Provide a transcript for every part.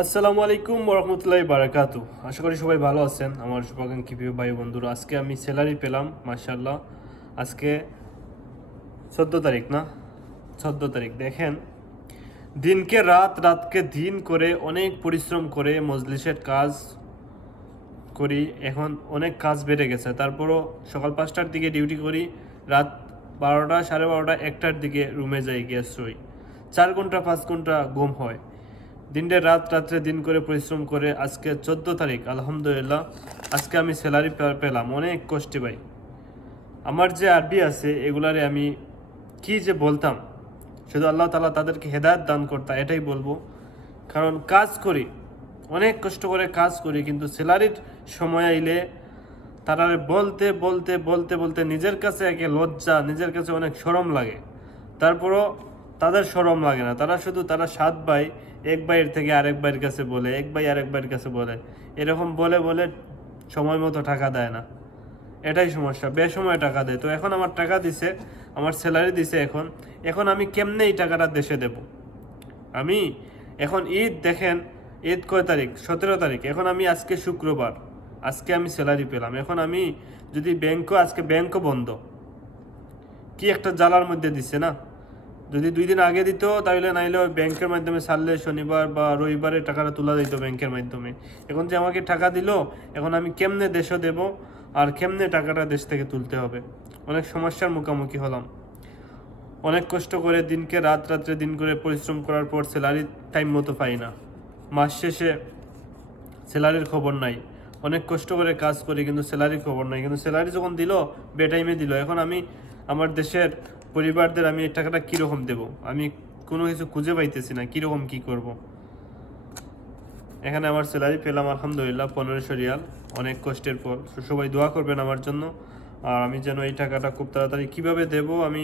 আসসালামু আলাইকুম ওরহমতুল্লাহি বারাকাতু। আশা করি সবাই ভালো আছেন আমার শুভাকাঙ্ক্ষী প্রিয় ভাই বন্ধুরা। আজকে আমি স্যালারি পেলাম মাশাআল্লাহ। আজকে 14 তারিখ না, 14 তারিখ। দেখেন, দিনকে রাত, রাতকে দিন করে অনেক পরিশ্রম করে মজলিসের কাজ করি। এখন অনেক কাজ বেড়ে গেছে, তারপরও সকাল 5টার দিকে ডিউটি করি, রাত 12টা, 12:30, 1টার দিকে রুমে যাই, গ্যাস হই। 4 ঘন্টা 5 ঘন্টা ঘুম হয়। দিনের রাত, রাত্রে দিন করে পরিশ্রম করে আজকে 14 তারিখ, আলহামদুলিল্লাহ আজকে আমি স্যালারি পেলাম। অনেক কষ্টে ভাই। আমার যে আরবি আছে এগুলারে আমি কি যে বলতাম, শুধু আল্লাহ তাআলা তাদেরকে হেদায়েত দান করতা, এটাই বলবো। কারণ কাজ করি, অনেক কষ্ট করে কাজ করি, কিন্তু স্যালারির সময় আইলে তারা বলতে বলতে বলতে বলতে নিজের কাছে একে লজ্জা, নিজের কাছে অনেক শরম লাগে। তারপরও তাদের শরম লাগে না, তারা 7 ভাই, এক ভাইয়ের থেকে আরেক ভাইয়ের কাছে বলে, এক ভাই আরেক ভাইয়ের কাছে বলে, এরকম বলে বলে সময় মতো টাকা দেয় না। এটাই সমস্যা, বেসময় টাকা দেয়। তো এখন আমার টাকা দিছে, আমার স্যালারি দিছে, এখন এখন আমি কেমনে এই টাকাটা দেশে দেব? আমি এখন ঈদ, দেখেন ঈদ কয় তারিখ? 17 তারিখ। এখন আমি আজকে শুক্রবার, আজকে আমি স্যালারি পেলাম। এখন আমি যদি আজকে ব্যাংকও বন্ধ, কি একটা জ্বালার মধ্যে দিচ্ছে না। যদি 2 দিন আগে দিত তাহলে, নাইলে ওই ব্যাংকের মাধ্যমে ছাড়লে শনিবার বা রবিবারে টাকাটা তোলা দিত ব্যাংকের মাধ্যমে। এখন যে আমাকে টাকা দিল, এখন আমি কেমনে দেশও দেব আর কেমনে টাকাটা দেশ থেকে তুলতে হবে? অনেক সমস্যার মুখোমুখি হলাম। অনেক কষ্ট করে দিনকে রাত, রাত্রে দিন করে পরিশ্রম করার পর স্যালারি টাইম মতো পাই না। মাস শেষে স্যালারির খবর নাই। অনেক কষ্ট করে কাজ করি কিন্তু স্যালারির খবর নাই। কিন্তু স্যালারি যখন দিল, বেটাইমে দিল। এখন আমি আমার দেশের পরিবারদের আমি এই টাকাটা কীরকম দেব? আমি কোনো কিছু খুঁজে পাইতেছি না, কীরকম কী করব। এখানে আমার স্যালারি পেলাম আলহামদুলিল্লাহ 1500 রিয়াল, অনেক কষ্টের পর। সবাই দোয়া করবেন আমার জন্য, আর আমি যেন এই টাকাটা খুব তাড়াতাড়ি কীভাবে দেব, আমি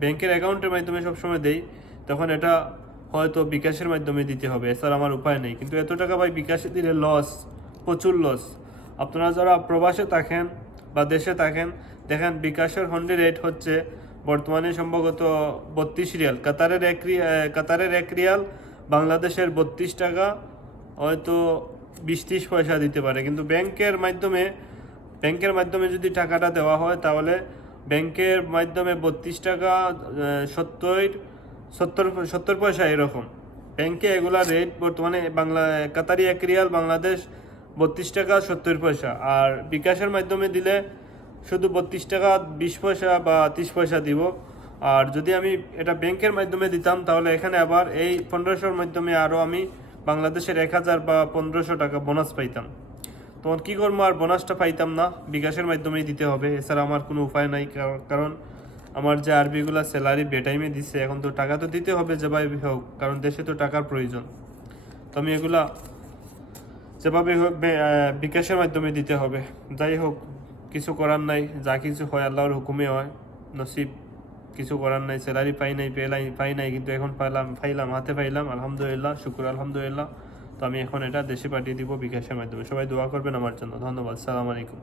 ব্যাংকের অ্যাকাউন্টের মাধ্যমে সবসময় দেই, তখন এটা হয়তো বিকাশের মাধ্যমে দিতে হবে, এছাড়া আমার উপায় নেই। কিন্তু এত টাকা ভাই বিকাশে দিলে লস, প্রচুর লস। আপনারা যারা প্রবাসে থাকেন বা দেশে থাকেন, দেখেন বিকাশের হন্ডি রেট হচ্ছে বর্তমানে সম্ভবত 32 রিয়াল। কাতারের 1 রিয়াল বাংলাদেশের 32 টাকা, হয়তো 20-30 পয়সা দিতে পারে। কিন্তু ব্যাংকের মাধ্যমে যদি টাকাটা দেওয়া হয়, তাহলে ব্যাংকের মাধ্যমে 32 টাকা 70 পয়সা এরকম। ব্যাংকে এগুলা রেট বর্তমানে কাতারি 1 রিয়াল বাংলাদেশ 32 টাকা 70 পয়সা। আর বিকাশের মাধ্যমে দিলে শুধু 32 টাকা 20 পয়সা বা 30 পয়সা দিব। আর যদি আমি এটা ব্যাংকের মাধ্যমে দিতাম, তাহলে এখানে আবার এই 1500-র মাধ্যমে আরও আমি বাংলাদেশের 1000 বা 1500 টাকা বোনাস পাইতাম। তখন কী করবো? আর বোনাসটা পাইতাম না, বিকাশের মাধ্যমেই দিতে হবে, এছাড়া আমার কোনো উপায় নাই। কারণ আমার যে আরবিগুলা স্যালারি বেটাইমে দিচ্ছে, এখন তো টাকা তো দিতে হবে যেভাবে হোক, কারণ দেশে তো টাকার প্রয়োজন। তো আমি এগুলা যেভাবে হোক বিকাশের মাধ্যমে দিতে হবে। যাই হোক, কিছু করার নাই, যা কিছু হয় আল্লাহর হুকুমে হয়, নসিব, কিছু করার নাই। স্যালারি পাই নাই, কিন্তু এখন হাতে পাইলাম, আলহামদুলিল্লাহ, শুকুর আলহামদুলিল্লাহ। তো আমি এখন এটা দেশে পাঠিয়ে দিব বিকাশের মাধ্যমে। সবাই দোয়া করবেন আমার জন্য। ধন্যবাদ। সালাম আলাইকুম।